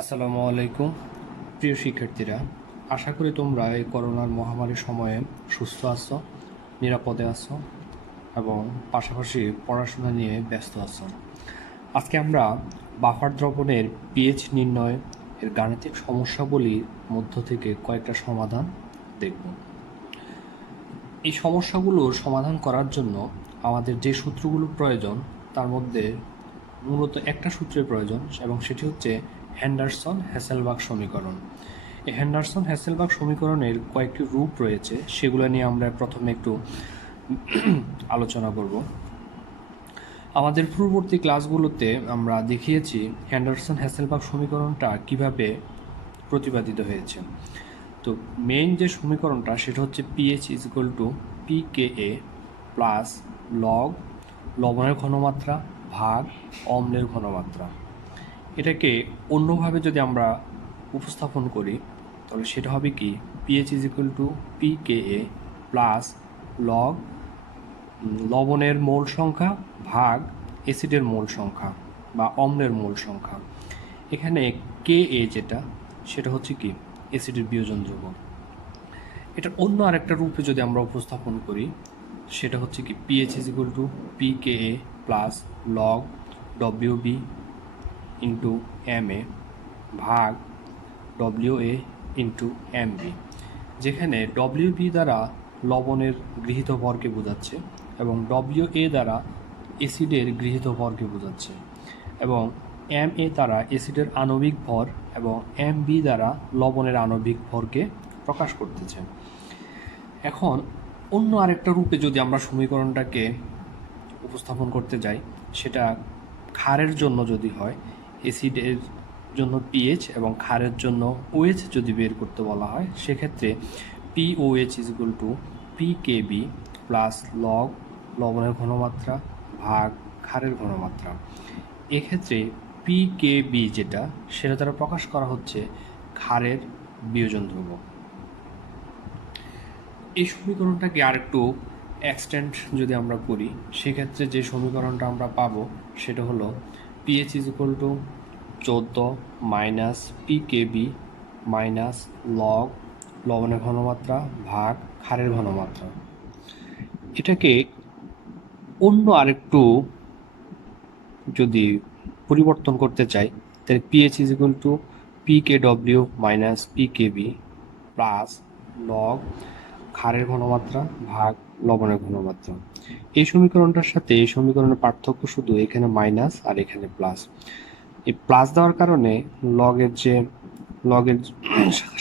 আসসালামু আলাইকুম প্রিয় শিক্ষার্থীরা, আশা করি তোমরা এই করোনার মহামারীর সময়ে সুস্থ আছো, নিরাপদে আছো এবং পাশাপাশি পড়াশোনা নিয়ে ব্যস্ত আছো। আজকে আমরা বাফার দ্রবণের পিএইচ নির্ণয় এর গাণিতিক সমস্যাগুলির মধ্য থেকে কয়েকটা সমাধান দেখব। এই সমস্যাগুলোর সমাধান করার জন্য আমাদের যে সূত্রগুলো প্রয়োজন তার মধ্যে মূলত একটা সূত্রের প্রয়োজন এবং সেটি হচ্ছে হেন্ডারসন-হ্যাসেলবাগ সমীকরণ। এই হেন্ডারসন-হ্যাসেলবাগ সমীকরণের কয়েকটি রূপ রয়েছে, সেগুলো নিয়ে আমরা প্রথমে একটু আলোচনা করব। আমাদের পূর্ববর্তী ক্লাসগুলোতে আমরা দেখিয়েছি হেন্ডারসন-হ্যাসেলবাগ সমীকরণটা কিভাবে প্রতিপাদিত হয়েছে। তো মেইন যে সমীকরণটা সেটা হচ্ছে pH is equal to pKa plus log লবণের ঘনমাত্রা ভাগ অম্লের ঘনমাত্রা। এটাকে অন্যভাবে যদি আমরা উপস্থাপন করি তাহলে সেটা হবে কি, pH is equal to pKa plus log লবণের মোল সংখ্যা ভাগ অ্যাসিডের মোল সংখ্যা বা অম্লের মোল সংখ্যা। এখানে কে এ যেটা সেটা হচ্ছে কি অ্যাসিডের বিয়োজন ধ্রুবক। এটার অন্য আরেকটা রূপে যদি আমরা উপস্থাপন করি সেটা হচ্ছে কি pH is equal to pKa plus log WB into M A ভাগ W A into M B, যেখানে ডব্লিউ বি দ্বারা লবণের গৃহীত ভরকে বোঝাচ্ছে এবং ডব্লিউ এ দ্বারা অ্যাসিডের গৃহীত ভরকে বোঝাচ্ছে এবং এম এ দ্বারা অ্যাসিডের আণবিক ভর এবং এম বি দ্বারা লবণের আণবিক ভরকে প্রকাশ করতেছে। এখন অন্য আরেকটা রূপে যদি আমরা সমীকরণটাকে উপস্থাপন করতে যাই, সেটা ক্ষারের জন্য যদি হয় অ্যাসিডের জন্য পিএইচ এবং ক্ষারের জন্য ওএইচ যদি বের করতে বলা হয়, সেক্ষেত্রে pOH is equal two pKb plus log লবণের ঘনমাত্রা ভাগ ক্ষারের ঘনমাত্রা। এক্ষেত্রে পিকেবি যেটা সেটা দ্বারা প্রকাশ করা হচ্ছে ক্ষারের বিয়োজন ধ্রুবক। এই সমীকরণটাকে আরেকটু এক্সটেন্ড যদি আমরা করি সেক্ষেত্রে যে সমীকরণটা আমরা পাবো সেটা হলো pH is equal two 14 minus pKb minus log লবণের ঘনমাত্রা ভাগ ক্ষারের ঘনমাত্রা। এটাকে অন্য আরেকটু যদি পরিবর্তন করতে চাই তাহলে পিএইচ ইজ ইকুয়াল টু পিকেডব্লিউ মাইনাস পিকেবি প্লাস লগ ক্ষারের ঘনমাত্রা ভাগ লবণের ঘনমাত্রা। এই সমীকরণটার সাথে এই সমীকরণের পার্থক্য শুধু এখানে মাইনাস আর এখানে প্লাস। এই প্লাস দেওয়ার কারণে লগের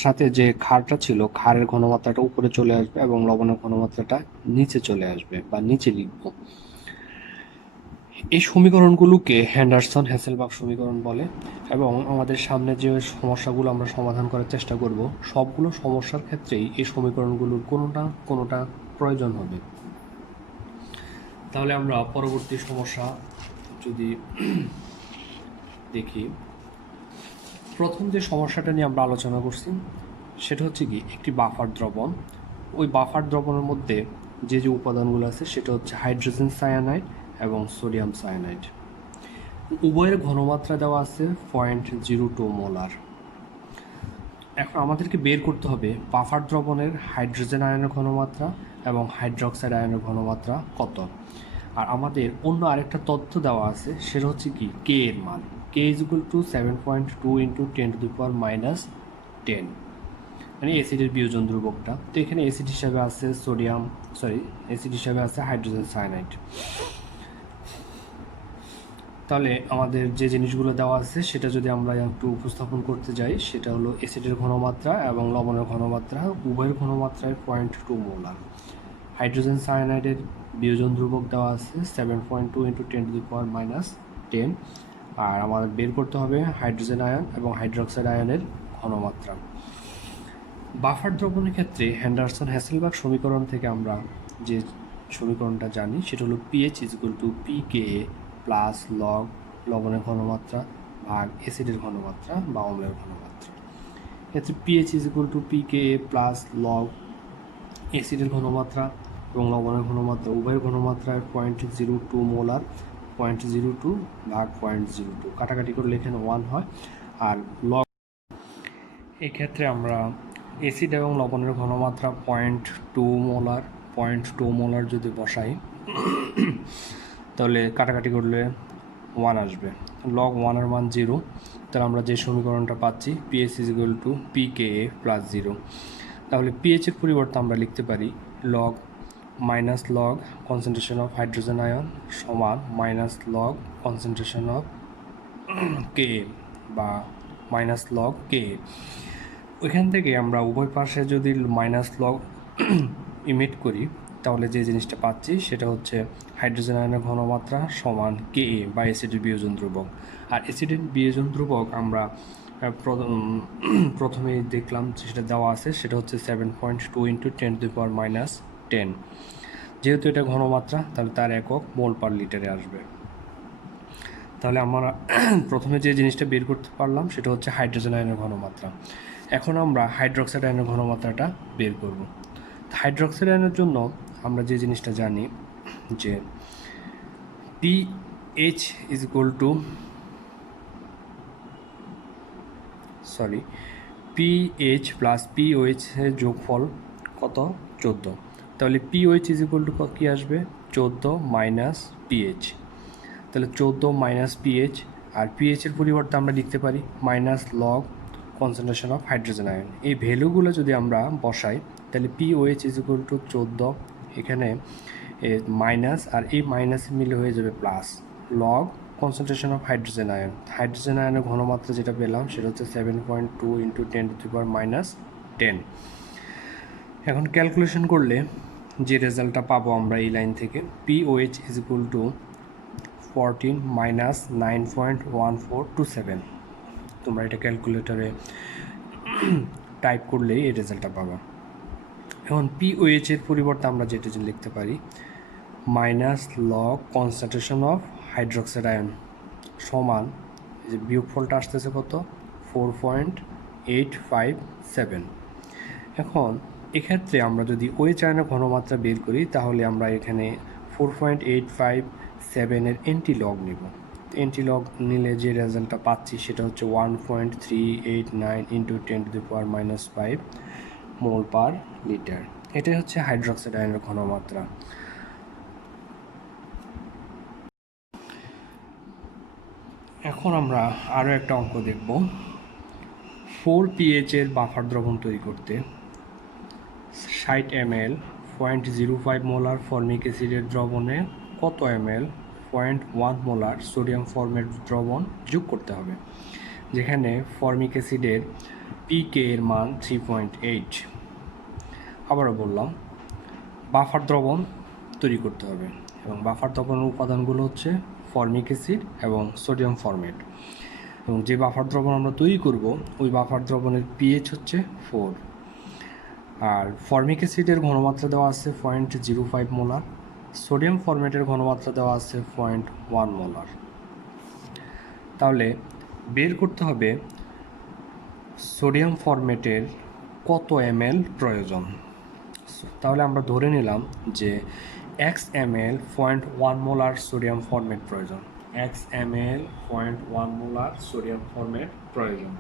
সাথে যে ক্ষারটা ছিল ক্ষারের ঘনমাত্রাটা উপরে চলে আসবে এবং লবণের ঘনমাত্রাটা নিচে চলে আসবে বা নিচে লিখব। এই সমীকরণগুলোকে হেন্ডারসন-হ্যাসেলবাগ সমীকরণ বলে এবং আমাদের সামনে যে সমস্যাগুলো আমরা সমাধান করার চেষ্টা করব সবগুলো সমস্যার ক্ষেত্রেই এই সমীকরণগুলোর কোনোটা প্রয়োজন হবে। তাহলে আমরা পরবর্তী সমস্যা যদি দেখি, প্রথম যে সমস্যাটা নিয়ে আমরা আলোচনা করছি সেটা হচ্ছে কি একটি বাফার দ্রবণ। ওই বাফার দ্রবণের মধ্যে যে যে উপাদানগুলো আছে সেটা হচ্ছে হাইড্রোজেন সায়ানাইড এবং সোডিয়াম সায়ানাইড। উভয়ের ঘনমাত্রা দেওয়া আছে 0.02 মোলার। এখন আমাদেরকে বের করতে হবে বাফার দ্রবণের হাইড্রোজেন আয়নের ঘনমাত্রা এবং হাইড্রক্সাইড আয়নের ঘনমাত্রা কত। আর আমাদের অন্য আরেকটা তথ্য দেওয়া আছে সেটা হচ্ছে কি কে এর মান। K is equal two 7.2 into 10⁻⁻10, মানে অ্যাসিডের বিয়োজন ধ্রুবকটা। তো এখানে অ্যাসিড হিসাবে আছে অ্যাসিড হিসাবে আছে হাইড্রোজেন সায়ানাইড। তাহলে আমাদের যে জিনিসগুলো দেওয়া আছে সেটা যদি আমরা একটু উপস্থাপন করতে যাই সেটা হলো অ্যাসিডের ঘনমাত্রা এবং লবণের ঘনমাত্রা উভয়ের ঘনমাত্রায় 0.2 মোলার। হাইড্রোজেন সায়ানাইডের বিয়োজন ধ্রুবক দেওয়া আছে 7.2 ইন্টু 10⁻⁻10। আর আমাদের বের করতে হবে হাইড্রোজেন আয়ন এবং হাইড্রক্সাইড আয়নের ঘনমাত্রা। বাফার দ্রবণের ক্ষেত্রে হেন্ডারসন-হ্যাসেলবাগ সমীকরণ থেকে আমরা যে সমীকরণটা জানি সেটা হলো pH is equal to pKa plus log লবণের ঘনমাত্রা ভাগ অ্যাসিডের ঘনমাত্রা বা অম্লের ঘনমাত্রা। ক্ষেত্রে pH is equal to pKa plus log অ্যাসিডের ঘনমাত্রা এবং লবণের ঘনমাত্রা উভয়ের ঘনমাত্রায় 0.02 মোলার। 0.02 ভাগ 0.02 কাটাকাটি করলে এখানে 1 হয় আর লগ, এক্ষেত্রে আমরা অ্যাসিড এবং লবণের ঘনমাত্রা 0.2 মোলার যদি বসাই তাহলে কাটাকাটি করলে 1 আসবে। লগ 1 এর মান 0, তাহলে আমরা যে সমীকরণটা পাচ্ছি pH is equal to pKa plus 0। তাহলে পিএইচের পরিবর্তে আমরা লিখতে পারি log minus log concentration of hydrogen ion সমান minus log concentration of K বা মাইনাস লগ কে। ওইখান থেকে আমরা উভয় পাশে যদি মাইনাস লগ ইমিট করি তাহলে যে জিনিসটা পাচ্ছি সেটা হচ্ছে হাইড্রোজেন আয়নের ঘনমাত্রা সমান কে বা অ্যাসিডের বিয়োজন ধ্রুবক। আর অ্যাসিডের বিয়োজন ধ্রুবক আমরা প্রথমেই দেখলাম সেটা দেওয়া আছে, সেটা হচ্ছে 7.2 × 10⁻⁻10। যেহেতু এটা ঘনমাত্রা তাহলে তার একক মোল পার লিটারে আসবে। তাহলে আমরা প্রথমে যে জিনিসটা বের করতে পারলাম সেটা হচ্ছে হাইড্রোজেন আয়নের ঘনমাত্রা। এখন আমরা হাইড্রোক্সাইড আয়নের ঘনমাত্রাটা বের করব। হাইড্রোক্সাইড আয়নের জন্য আমরা যে জিনিসটা জানি যে pH is equal two pH plus pOH এর যোগফল কত 14। তাহলে পিওএইচ ইজ ইকুয়াল টু কী আসবে 14 মাইনাস পিএইচ। তাহলে 14 মাইনাস পিএইচ, আর পিএইচের পরিবর্তে আমরা লিখতে পারি minus log concentration of hydrogen ion. এই ভ্যালুগুলো যদি আমরা বসাই তাহলে পিওএইচ ইজ ইকুয়াল টু 14, এখানে মাইনাস আর এই মাইনাস মিলে হয়ে যাবে plus log concentration of hydrogen ion. Hydrogen আয়নের ঘনমাত্রা যেটা পেলাম সেটা হচ্ছে 7.2 × 10⁻⁻10। এখন ক্যালকুলেশন করলে যে রেজাল্টটা পাবো আমরা এই লাইন থেকে pOH is equal two 14 minus 9.1427। তোমরা এটা ক্যালকুলেটরে টাইপ করলেই এই রেজাল্টটা পাবা। এখন পিওএইচ এর পরিবর্তে আমরা যেটা লিখতে পারি minus log concentration of hydroxide ion সমান যে বিয়োগফলটা আসতেছে কত 4.857। এখন এক্ষেত্রে আমরা যদি OH আয়নের ঘনমাত্রা বের করি তাহলে আমরা এখানে 4.857 এর এন্টিলগ নিব। এন্টিলগ নিলে যে রেজাল্টটা পাচ্ছি সেটা হচ্ছে 1.389 × 10⁻⁻5 মোল পার লিটার। এটাই হচ্ছে হাইড্রোক্সাইড আয়নের ঘনমাত্রা। এখন আমরা আরও একটা অঙ্ক দেখব। 4 pH এর বাফার দ্রবণ তৈরি করতে 60 ml 0.05 মোলার ফর্মিক অ্যাসিডের দ্রবণে কত ml 0.1 মোলার সোডিয়াম ফর্মেট দ্রবণ যোগ করতে হবে, যেখানে ফর্মিক অ্যাসিডের পিকে এর মান 3.8। আবারও বললাম বাফার দ্রবণ তৈরি করতে হবে এবং বাফার দ্রবণের উপাদানগুলো হচ্ছে ফর্মিক অ্যাসিড এবং সোডিয়াম ফর্মেট। এবং যে বাফার দ্রবণ আমরা তৈরি করব ওই বাফার দ্রবণের পিএইচ হচ্ছে 4। আর ফর্মিক অ্যাসিডের ঘনমাত্রা দেওয়া আছে 0.05 মোলার, সোডিয়াম ফর্মেটের ঘনমাত্রা দেওয়া আছে 0.1 মোলার। তাহলে বের করতে হবে সোডিয়াম ফর্মেটের কত ml প্রয়োজন। তাহলে আমরা ধরে নিলাম যে x ml 0.1 molar sodium format প্রয়োজন, x ml 0.1 molar sodium format প্রয়োজন।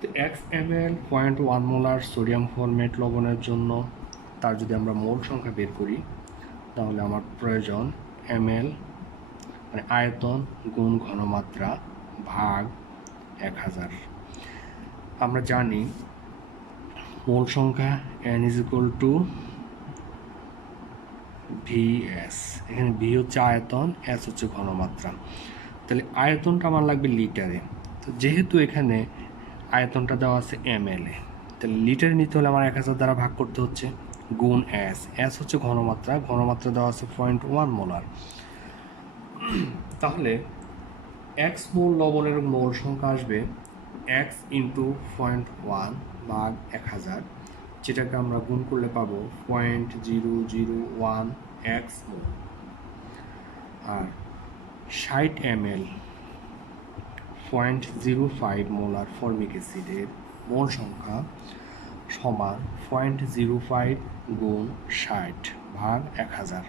তো x ml 0.1 molar sodium format লবণের জন্য তার যদি আমরা মোল সংখ্যা বের করি তাহলে আমার প্রয়োজন ml মানে আয়তন গুণ ঘনমাত্রা ভাগ 1000। আমরা জানি মোল সংখ্যা n is equal to VS, এখানে V হচ্ছে আয়তন, S হচ্ছে ঘনমাত্রা। তাহলে আয়তনটা আমার লাগবে লিটারে, তো যেহেতু এখানে আয়তনটা দেওয়া আছে ml এ, তাহলে লিটারে নিতে হলে আমার 1000 দ্বারা ভাগ করতে হচ্ছে গুণ S। S হচ্ছে ঘনমাত্রা, ঘনমাত্রা দেওয়া আছে 0.1 মোলার। তাহলে x মোল লবণের মোল সংখ্যা আসবে x × 0.1 ভাগ 1000, যেটাকে আমরা গুণ করলে পাবো 0.001 x মোল। আর 60 ml 0.05 মোলার ফর্মিক অ্যাসিডের মোল সংখ্যা সমান 0.05 গুণ 60 ভাগ 1000।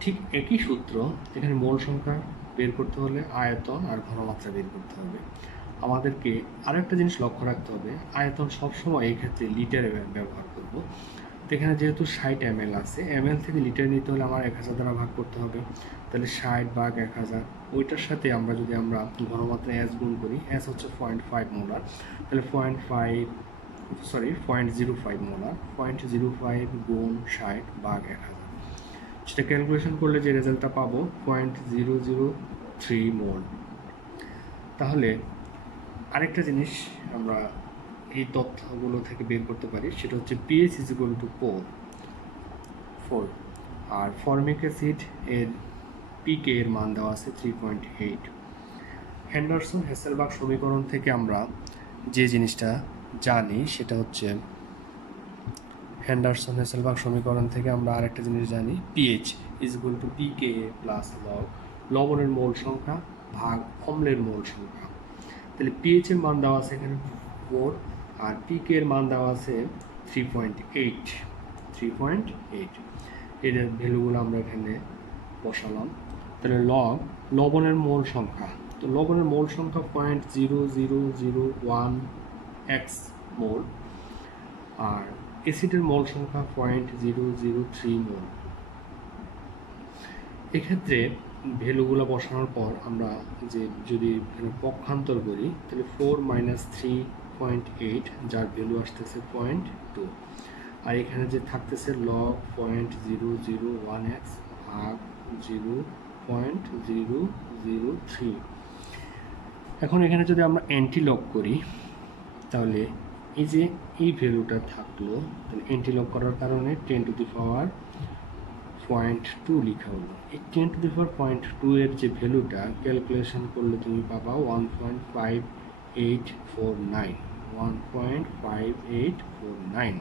ঠিক একই সূত্র এখানে মোল সংখ্যা বের করতে হলে আয়তন আর ঘনমাত্রা বের করতে হবে। আমাদেরকে আরও একটা জিনিস লক্ষ্য রাখতে হবে, আয়তন সবসময় এই ক্ষেত্রে লিটারে ব্যবহার করব। তো এখানে যেহেতু 60 ml আছে, ml থেকে লিটার নিতে হলে আমার 1000 দ্বারা ভাগ করতে হবে। তাহলে 60 ভাগ 1000, ওইটার সাথে আমরা ঘনমাত্রা S গুণ করি, S হচ্ছে 0.5 মোলার, তাহলে 0.05 মোলার, 0.05 গুণ 60 ভাগ 1000, সেটা ক্যালকুলেশন করলে যে রেজাল্টটা পাবো 0.003 মোল। তাহলে আরেকটা জিনিস আমরা এই তথ্যগুলো থেকে বের করতে পারি, সেটা হচ্ছে pH is equal to 4, আর ফর্মিক অ্যাসিড এর pK এর মান দেওয়া আছে 3.8। হেন্ডারসন হেসেলবার্গ সমীকরণ থেকে আমরা যে জিনিসটা জানি সেটা হচ্ছে, হেন্ডারসন হেসেলবার্গ সমীকরণ থেকে আমরা আরেকটা জিনিস জানি, pH is equal to pKa plus লবণের মোল সংখ্যা ভাগ অম্লের মোল সংখ্যা। তাহলে pH এর মান দেওয়া আছে এখানে 4, আর pK এর মান দেওয়া আছে 3.8। এর ভ্যালুগুলো আমরা এখানে বসালাম। তাহলে লবণের মোল সংখ্যা, তো লবণের মোল সংখ্যা 0.0001 x মোল, আর অ্যাসিডের মোল সংখ্যা 0.003 মোল। এক্ষেত্রে ভ্যালুগুলো বসানোর পর আমরা যদি পক্ষান্তর করি, তাহলে 4 - 3.8, যার ভ্যালু আসতেছে 0.2, আর এখানে যে থাকতেছে লগ 0.001x ভাগ 0.003। এখন এখানে যদি আমরা অ্যান্টি লগ করি, তাহলে এই ভ্যালুটা থাকলো, তাহলে অ্যান্টি লগ করার কারণে 10 টু দি পাওয়ার 0.2 লেখা হলো। এই 10 টু দি পাওয়ার 0.2 এর যে ভ্যালুটা ক্যালকুলেশন করলে তুমি পাবা 1.5849।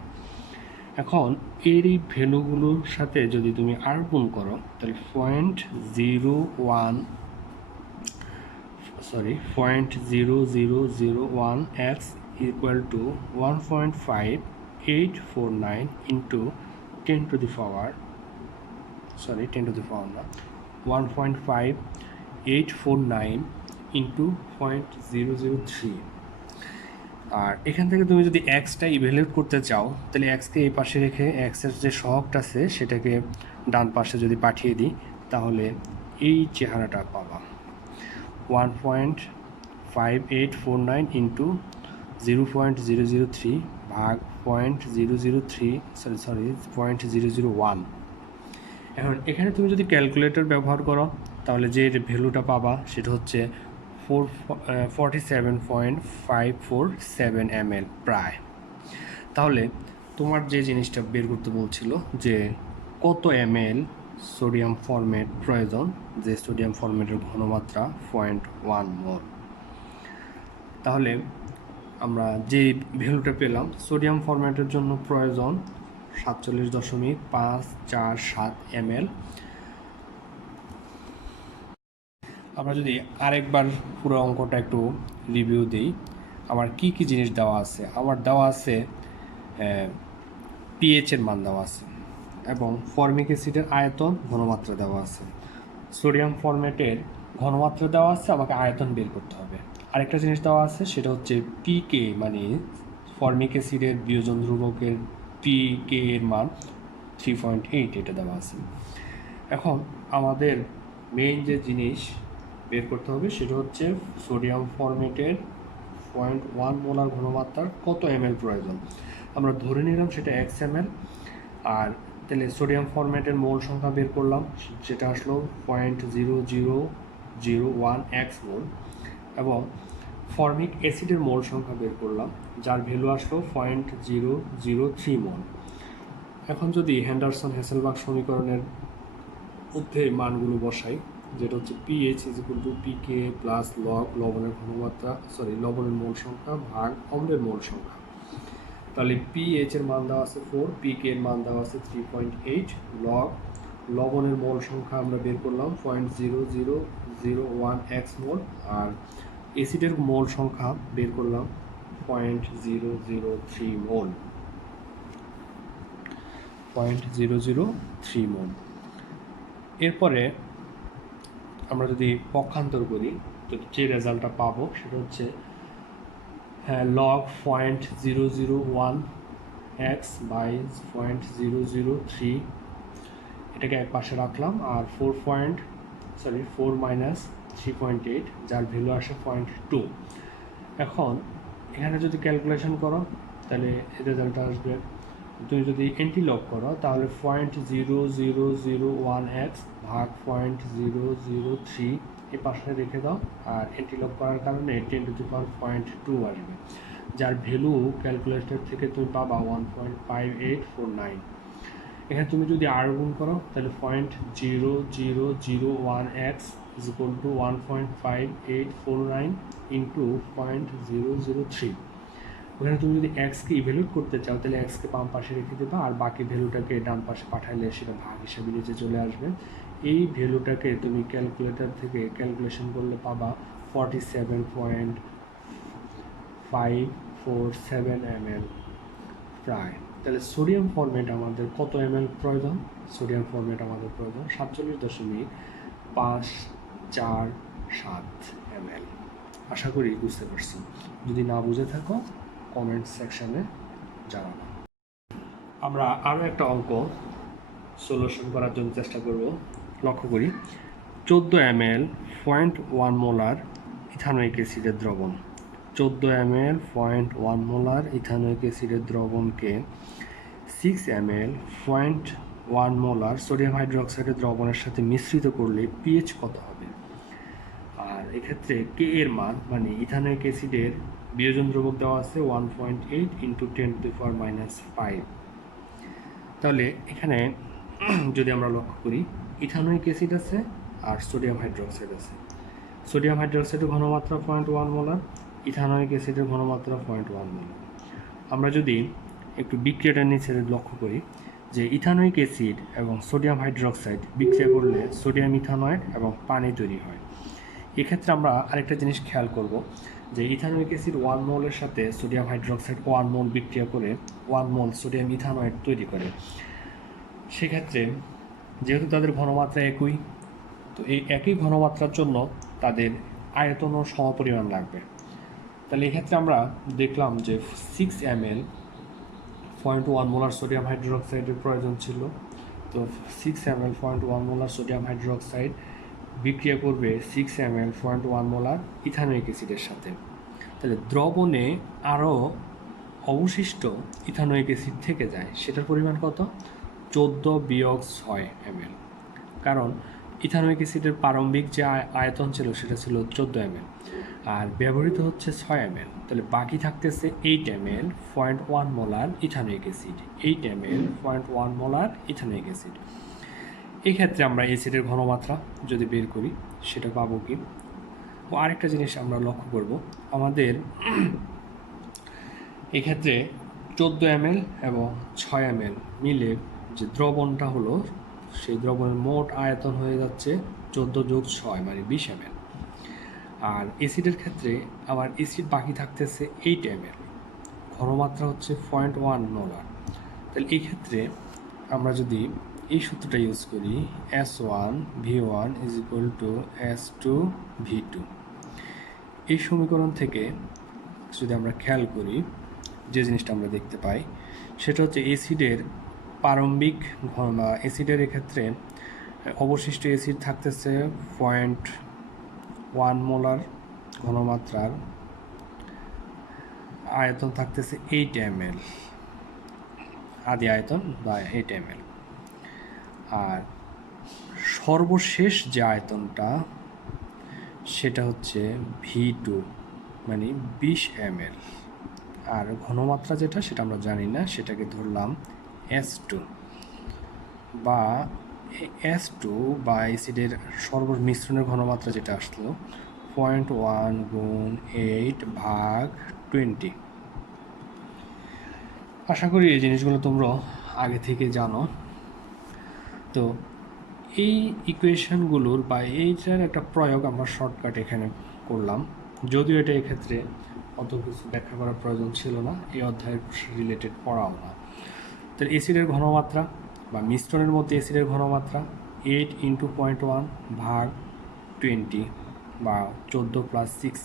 এখন এর এই ভ্যালুগুলোর সাথে যদি তুমি আর গুণ করো, তাহলে 0.0001x equal to 1.5849 into 10 to the power 1.5849 into 0.003। আর এখান থেকে তুমি যদি এক্সটা ইভ্যালুয়েট করতে চাও, তাহলে এক্সকে এই পাশে রেখে এক্সের যে সহগটা আছে সেটাকে ডান পাশে যদি পাঠিয়ে দিই, তাহলে এই চেহারাটা পাবা 1.5849 ইন্টু 0.003 ভাগ 0.001। এখন এখানে তুমি যদি ক্যালকুলেটর ব্যবহার করো, তাহলে যে ভ্যালুটা পাবা সেটা হচ্ছে 47.547 ml প্রায়। তাহলে তোমার যে জিনিসটা বের করতে বলছিল যে কত ml সোডিয়াম ফরমেট প্রয়োজন, যে সোডিয়াম ফরমেটের ঘনমাত্রা 0.1 মোল। তাহলে আমরা যে ভ্যালুটা পেলাম, সোডিয়াম ফরমেটের জন্য প্রয়োজন 47.547 ml। আমরা যদি আরেকবার পুরো অঙ্কটা একটু রিভিউ দিই, আমার কি কি জিনিস দেওয়া আছে। আমার দেওয়া আছে pH এর মান দেওয়া আছে, এবং ফর্মিক অ্যাসিডের আয়তন ঘনমাত্রা দেওয়া আছে। সোডিয়াম ফরমেটের ঘনমাত্রা দেওয়া আছে, আমাকে আয়তন বের করতে হবে। আরেকটা জিনিস দেওয়া আছে, সেটা হচ্ছে pK, মানে ফর্মিক অ্যাসিডের বিয়োজন ধ্রুবকের pK এর মান 3.8, এটা দেওয়া আছে। এখন আমাদের মেইন যে জিনিস বের করতে হবে সেটা হচ্ছে সোডিয়াম ফরমেটের 0.1 মোলার ঘনমাত্রার কত ml প্রয়োজন। আমরা ধরে নিলাম সেটা x ml, আর তাহলে সোডিয়াম ফরমেটের মোল সংখ্যা বের করলাম, যেটা আসলো 0.0001x মোল, এবং ফর্মিক অ্যাসিডের মোল সংখ্যা বের করলাম, যার ভ্যালু আসলো 0.003 মোল। এখন যদি হেন্ডারসন হেসেলবার্গ সমীকরণের মধ্যে মানগুলো বসাই, যেটা হচ্ছে pH is equal to pKa plus লবণের মোল সংখ্যা ভাগ অম্লের মোল সংখ্যা। তাহলে pH এর মান দেওয়া আছে 4, pK এর মান দেওয়া আছে 3.8, লবণের মোল সংখ্যা আমরা বের করলাম 0.0001x মোল, আর অ্যাসিডের মোল সংখ্যা বের করলাম 0.003 মোল। এরপরে আমরা যদি পক্ষান্তর করি, তো যে রেজাল্টটা পাবো সেটা হচ্ছে লগ 0.001 এক্স বাই 0.003, এটাকে এক পাশে রাখলাম। আর 4 মাইনাস 3.8, যার ভ্যালু আসে 0.2। এখন এখানে যদি ক্যালকুলেশন করো তাহলে রেজাল্ট আসবে, তুমি যদি এন্টি লগ করো তাহলে 0.0001 এক্স ভাগ 0.003 এই পাশে রেখে দাও, আর এন্টি লগ করার কারণে 10⁻²² আসবে, যার ভ্যালু ক্যালকুলেটর থেকে তুমি পাবা 1.5849। এখানে তুমি যদি আর গুণ করো তাহলে 0.0001 x is equal two 1.5849 into 0.003। ওখানে তুমি যদি এক্সকে ইভ্যালুয়েট করতে চাও তাহলে এক্সকে বাম পাশে রেখে দেবা, আর বাকি ভ্যালুটাকে ডান পাশে পাঠাইলে সেটা ভাগ হিসাবে নিচে চলে আসবে। এই ভ্যালুটাকে তুমি ক্যালকুলেটর থেকে ক্যালকুলেশন করলে পাবা 47.547 ml প্রায়। তাহলে সোডিয়াম ফরম্যাট আমাদের কত ml প্রয়োজন? সোডিয়াম ফরম্যাট আমাদের প্রয়োজন 47.547 ml। আশা করি বুঝতে পারছি। যদি না বুঝে থাকো কমেন্ট সেকশনে জানাবো। আমরা আরও একটা অঙ্ক সলিউশন করার জন্য চেষ্টা করব। লক্ষ্য করি 14 ml 0.1 মোলার ইথানোয়িক অ্যাসিডের দ্রবণ, 14 ml 0.1 মোলার ইথানোয়িক অ্যাসিডের দ্রবণকে 6 ml 0.1 মোলার সোডিয়াম হাইড্রোক্সাইডের দ্রবণের সাথে মিশ্রিত করলে পিএইচ কত হবে? আর এক্ষেত্রে কে এর মান মানে ইথানোয়িক অ্যাসিডের বিয়োজন দ্রবক দেওয়া আছে 1.8 ইন্টু 10⁻⁵। তাহলে এখানে যদি আমরা লক্ষ্য করি ইথানোয়িক অ্যাসিড আছে আর সোডিয়াম হাইড্রোক্সাইড আছে। সোডিয়াম হাইড্রোক্সাইডের ঘনমাত্রা 0.1 মোলার, ইথানোয়িক অ্যাসিডের ঘনমাত্রা 0.1 মোলার। আমরা যদি একটু বিক্রিয়াটা নিচে লক্ষ্য করি যে ইথানোয়িক অ্যাসিড এবং সোডিয়াম হাইড্রোক্সাইড বিক্রিয়া করলে সোডিয়াম ইথানয়েড এবং পানি তৈরি হয়। এক্ষেত্রে আমরা আরেকটা জিনিস খেয়াল করব যে ইথানোয়িক অ্যাসিড 1 মোলের সাথে সোডিয়াম হাইড্রোক্সাইড 1 মোল বিক্রিয়া করে 1 মোল সোডিয়াম ইথানয়েড তৈরি করে। সেক্ষেত্রে যেহেতু তাদের ঘনমাত্রা একই, তো এই একই ঘনমাত্রার জন্য তাদের আয়তনও সমপরিমাণ লাগবে। তাহলে এক্ষেত্রে আমরা দেখলাম যে 6 ml 0.1 মোলার সোডিয়াম হাইড্রোক্সাইডের প্রয়োজন ছিল। তো 6 ml 0.1 মোলার সোডিয়াম হাইড্রোক্সাইড বিক্রিয়া করবে 6 ml 0.1 মোলার ইথানোয়িক অ্যাসিডের সাথে। তাহলে দ্রবণে আরও অবশিষ্ট ইথানোয়িক অ্যাসিড থেকে যায়, সেটার পরিমাণ কত? 14-6 ml। কারণ ইথানোয়িক অ্যাসিডের প্রারম্ভিক যে আয়তন ছিল সেটা ছিল 14 ml, আর ব্যবহৃত হচ্ছে 6 ml। তাহলে বাকি থাকতেছে 8 ml 0.1 molar ethanoic acid, 8 ml 0.1 molar ethanoic acid. এই ক্ষেত্রে আমরা অ্যাসিডের ঘনমাত্রা যদি বের করি সেটা পাবো কি? ও আরেকটা জিনিস আমরা লক্ষ্য করব, আমাদের এক্ষেত্রে 14 ml এবং 6 ml মিলে যে দ্রবণটা হলো সেই দ্রবণের মোট আয়তন হয়ে যাচ্ছে 14+6 মানে 20 ml। আর অ্যাসিডের ক্ষেত্রে আমার অ্যাসিড বাকি থাকতেছে 8 ml, ঘনমাত্রা হচ্ছে 0.1 মোলার। তাহলে এই ক্ষেত্রে আমরা যদি এই সূত্রটা ইউজ করি S1V1 is equal two S2V2, এই সমীকরণ থেকে যদি আমরা খেয়াল করি যে জিনিসটা আমরা দেখতে পাই সেটা হচ্ছে অ্যাসিডের প্রারম্ভিক অ্যাসিডের এক্ষেত্রে অবশিষ্ট অ্যাসিড থাকতেছে 0.1 মোলার ঘনমাত্রার, আয়তন থাকতেছে 8 ml, আদি আয়তন বা 8 ml। আর সর্বশেষ যে আয়তনটা সেটা হচ্ছে V2 মানে 20 ml, আর ঘনমাত্রা যেটা সেটা আমরা জানি না, সেটাকে ধরলাম S2 বা অ্যাসিডের সর্বমিশ্রণের ঘনমাত্রা যেটা আসলো 0.1 গুণ 8 ভাগ 20। আশা করি এই জিনিসগুলো তোমরা আগে থেকে জানো। তো এই ইকুয়েশনগুলোর বা এইটার একটা প্রয়োগ আমরা শর্টকাট এখানে করলাম, যদিও এটা এক্ষেত্রে অত কিছু ব্যাখ্যা করার প্রয়োজন ছিল না, এই অধ্যায়ের রিলেটেড পড়াও না। তাহলে অ্যাসিডের ঘনমাত্রা বা মিশ্রণের মধ্যে অ্যাসিডের ঘনমাত্রা 8 × 0.1 ভাগ 20 বা 14+6,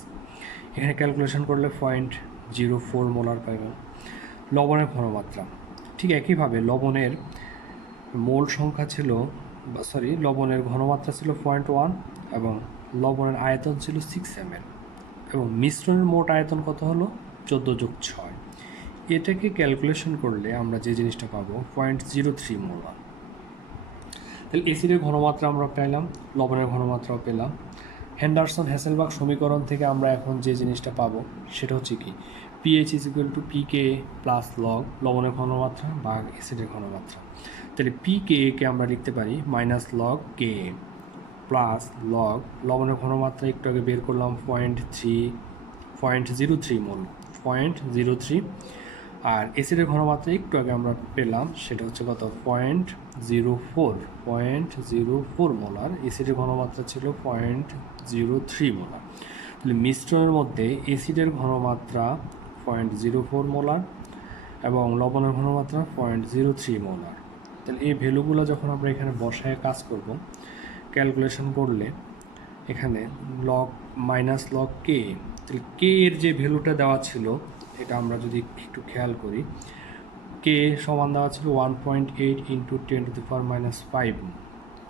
এখানে ক্যালকুলেশন করলে 0.04 মোলার পাইবেন। লবণের ঘনমাত্রা ঠিক একইভাবে লবণের মোল সংখ্যা ছিল লবণের ঘনমাত্রা ছিল 0.1 এবং লবণের আয়তন ছিল 6 ml এবং মিশ্রণের মোট আয়তন কত হলো 14+6। এটাকে ক্যালকুলেশন করলে আমরা যে জিনিসটা পাবো 0.03 মোলার। তাহলে অ্যাসিডের ঘনমাত্রা আমরা পেলাম, লবণের ঘনমাত্রাও পেলাম। হেন্ডারসন হ্যাসেলবাগ সমীকরণ থেকে আমরা এখন যে জিনিসটা পাবো সেটা হচ্ছে কি pH is equal to pK plus log লবণের ঘনমাত্রা ভাগ অ্যাসিডের ঘনমাত্রা। তাহলে পিকে কে আমরা লিখতে পারি minus log k plus log লবণের ঘনমাত্রা একটু আগে বের করলাম 0.03 মোল 0.03 আর অ্যাসিডের ঘনমাত্রা একটু আগে আমরা পেলাম সেটা হচ্ছে কত 0.04 মোলার। অ্যাসিডের ঘনমাত্রা ছিল 0.03 মোলার। তাহলে মিশ্রণের মধ্যে অ্যাসিডের ঘনমাত্রা 0.04 মোলার এবং লবণের ঘনমাত্রা 0.03 মোলার। তাহলে এই ভ্যালুগুলো যখন আমরা এখানে বসায় কাজ করব ক্যালকুলেশন করলে এখানে লগ মাইনাস লগ কে, তাহলে কে এর যে ভ্যালুটা দেওয়া ছিল এটা আমরা যদি একটু খেয়াল করি কে সমান দেওয়া ছিল 1.8 ইন্টু 10⁻⁵।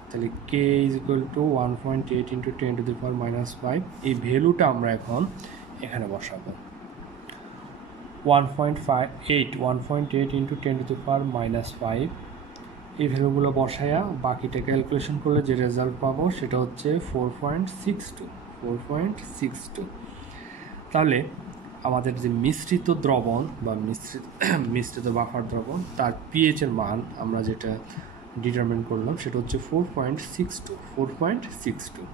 তাহলে K is equal two 1.8 into 10⁻⁵। এই ভ্যালুটা আমরা এখন এখানে বসাবো 1.8 ইন্টু 10⁻⁵। এই ভ্যালুগুলো বসায়া বাকিটা ক্যালকুলেশন করলে যে রেজাল্ট পাবো সেটা হচ্ছে 4.62। তাহলে আমাদের যে মিশ্রিত দ্রবণ বা মিশ্রিত বাফার দ্রবণ তার পিএইচের মান আমরা যেটা ডিটারমিন করলাম সেটা হচ্ছে 4.62।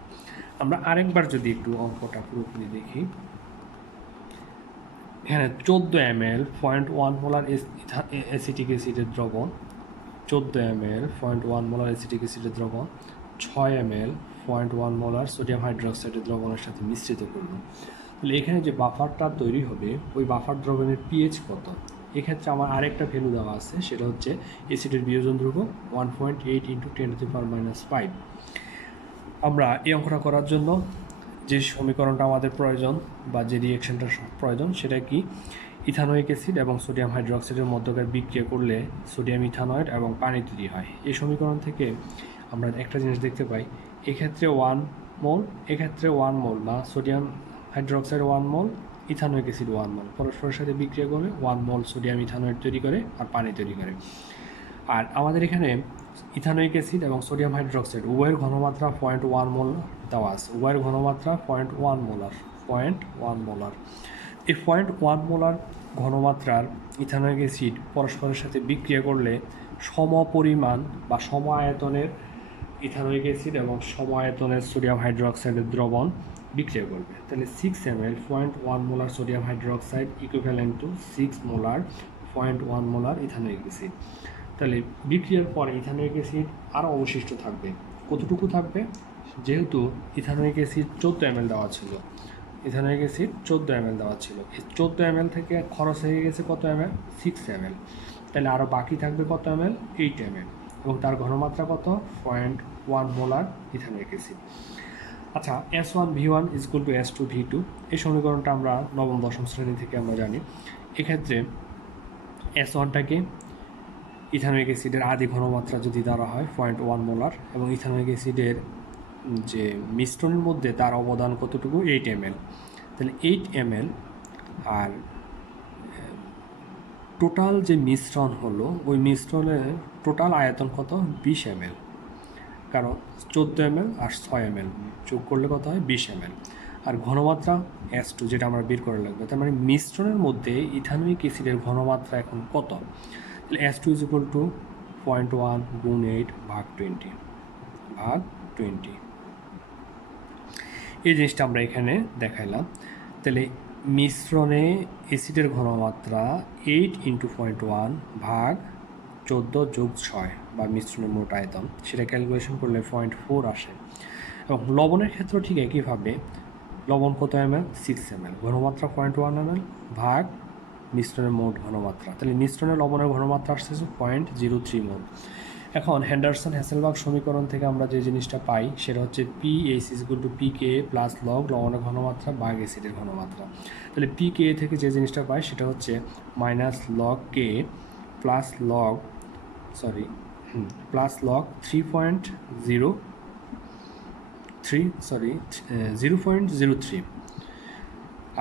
আমরা আরেকবার যদি একটু অঙ্কটা পুরোপুরি দেখি এখানে 14 ml 0.1 মোলার অ্যাসিটিক অ্যাসিডের দ্রবণ 14 ml 0.1 মোলার অ্যাসিটিক অ্যাসিডের দ্রবণ 6 ml 0.1 মোলার সোডিয়াম হাইড্রোক্সাইডের দ্রবণের সাথে মিশ্রিত করব। তাহলে এখানে যে বাফারটা তৈরি হবে ওই বাফার দ্রবণের পিএইচ কত, এক্ষেত্রে আমার আরেকটা ভ্যালু দেওয়া আছে সেটা হচ্ছে অ্যাসিডের বিয়োজন ধ্রুবক 1.8 ইন্টু 10⁻⁵। আমরা এই অঙ্কটা করার জন্য যে সমীকরণটা আমাদের প্রয়োজন বা যে রিয়েকশনটা প্রয়োজন সেটা কি ইথানোয়িক অ্যাসিড এবং সোডিয়াম হাইড্রোক্সাইডের মধ্যকার বিক্রিয়া করলে সোডিয়াম ইথানয়েড এবং পানি তৈরি হয়। এই সমীকরণ থেকে আমরা একটা জিনিস দেখতে পাই এক্ষেত্রে 1 মোল এক্ষেত্রে 1 মোল বা সোডিয়াম হাইড্রোক্সাইড 1 মোল ইথানোয়িক অ্যাসিড 1 মোল পরস্পরের সাথে বিক্রিয়া করে 1 মোল সোডিয়াম ইথানয়েড তৈরি করে আর পানি তৈরি করে। আর আমাদের এখানে ইথানোয়িক অ্যাসিড এবং সোডিয়াম হাইড্রোক্সাইড উভয়ের ঘনমাত্রা 0.1 মোল দেওয়া আছে, উভয়ের ঘনমাত্রা 0.1 মোলার। এই 0.1 মোলার ঘনমাত্রার ইথানোয়িক অ্যাসিড পরস্পরের সাথে বিক্রিয়া করলে সমপরিমাণ বা সম আয়তনের ইথানোয়িক অ্যাসিড এবং সম আয়তনের সোডিয়াম হাইড্রোক্সাইডের দ্রবণ বিক্রিয়া করবে। তাহলে 6 ml 0.1 molar sodium hydroxide equivalent to 6 molar 0.1 molar ethanoic acid. তাহলে বিক্রিয়ার পরে ইথানোয়িক অ্যাসিড আরও অবশিষ্ট থাকবে, কতটুকু থাকবে, যেহেতু ইথানোয়িক অ্যাসিড 14 ml দেওয়া ছিল, ইথানোয়িক অ্যাসিড 14 ml দেওয়া ছিল, এই 14 ml থেকে খরচ হয়ে গেছে কত ml 6 ml, তাহলে আরও বাকি থাকবে কত ml 8 ml এবং তার ঘনমাত্রা কত 0.1 মোলার ইথানোয়িক অ্যাসিড। আচ্ছা S1V1 = S2V2 এই সমীকরণটা আমরা নবম দশম শ্রেণী থেকে আমরা জানি। এক্ষেত্রে S1টাকে ইথানোয়িক অ্যাসিডের আদি ঘনমাত্রা যদি ধরা হয় 0.1 মোলার এবং ইথানোয়িক অ্যাসিডের যে মিশ্রণের মধ্যে তার অবদান কতটুকু 8 ml, তাহলে 8 ml আর টোটাল যে মিশ্রণ হলো ওই মিশ্রণের টোটাল আয়তন কত 20 ml, কারণ 14 ml আর 6 ml যোগ করলে কত হয় 20 ml আর ঘনমাত্রা S2 যেটা আমরা বের করে লাগবে। তার মানে মিশ্রণের মধ্যে ইথানোয়িক অ্যাসিডের ঘনমাত্রা এখন কত, তাহলে S2 = 0.1 গুণ 8 ভাগ 20 এই জিনিসটা আমরা এখানে দেখাইলাম। তাহলে মিশ্রণে অ্যাসিডের ঘনমাত্রা 8 ইন্টু 0.1 ভাগ 14+6 বা মিশ্রণের মোট আয়তন সেটা ক্যালকুলেশন করলে 0.4 আসে। এবং লবণের ক্ষেত্রে ঠিক একইভাবে লবণ কত ml 6 ml, ঘনমাত্রা 0.1 ml ভাগ মিশ্রণের মোট ঘনমাত্রা, তাহলে মিশ্রণে লবণের ঘনমাত্রা আসছে 0.03 মোল। এখন হেন্ডারসন হ্যাসেলবাগ সমীকরণ থেকে আমরা যে জিনিসটা পাই সেটা হচ্ছে pH is equal to pK plus log লবণের ঘনমাত্রা ভাগ অ্যাসিডের ঘনমাত্রা। তাহলে পিকে থেকে যে জিনিসটা পাই সেটা হচ্ছে minus log k plus log plus log 0.03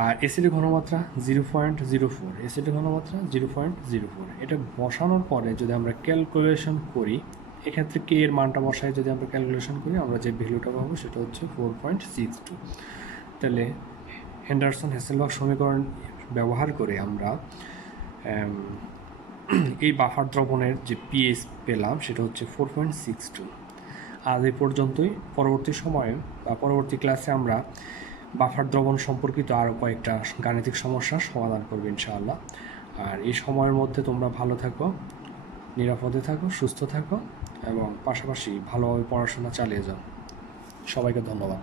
আর অ্যাসিডের ঘনমাত্রা 0.04, অ্যাসিডের ঘনমাত্রা 0.04। এটা বসানোর পরে যদি আমরা ক্যালকুলেশন করি, এক্ষেত্রে কে এর মানটা বসাই যদি আমরা ক্যালকুলেশন করি, আমরা যে ভ্যালুটা পাবো সেটা হচ্ছে 4.62। তাহলে হেন্ডারসন হ্যাসেলবাগ সমীকরণ ব্যবহার করে আমরা এই বাফার দ্রবণের যে পিএইচ পেলাম সেটা হচ্ছে 4.62। আজ এই পর্যন্তই। পরবর্তী সময়ে বা পরবর্তী ক্লাসে আমরা বাফার দ্রবণ সম্পর্কিত আরও কয়েকটা গাণিতিক সমস্যার সমাধান করবো ইনশাআল্লাহ। আর এই সময়ের মধ্যে তোমরা ভালো থাকো, নিরাপদে থাকো, সুস্থ থাকো এবং পাশাপাশি ভালোভাবে পড়াশোনা চালিয়ে যাও। সবাইকে ধন্যবাদ।